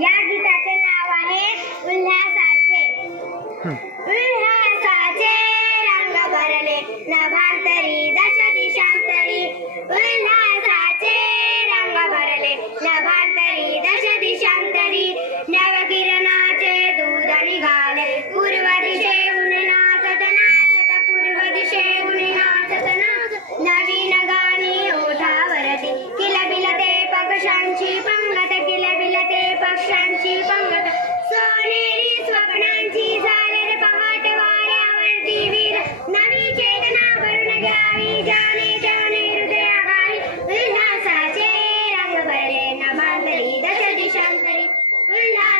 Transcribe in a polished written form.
या गीताचे नाव आहे उल्हासाचे. उल्हासाचे रंग भरले नभांतरी दश दिशांतरी. उल्हासाचे रंग भरले नभांतरी दश दिशांतरी. नवकिरणाचे दूध निघाले पूर्व दिशेहून नाचत नाचत. पूर्व दिशेहून नाचत नाचत. नवीन गाणी ओठावरती किलबिलते पक्षांची पंगत. किलबिलते पक्षांची पंगत. सोनेरी स्वप्नांची झाले पहाट वाऱ्यावरती वीर. नवी चेतना भरून घ्यावी जाने जाने हृदयागारी. उल्हासाचे रंग भरले नभांतरी दश दिशांतरी. उल्हास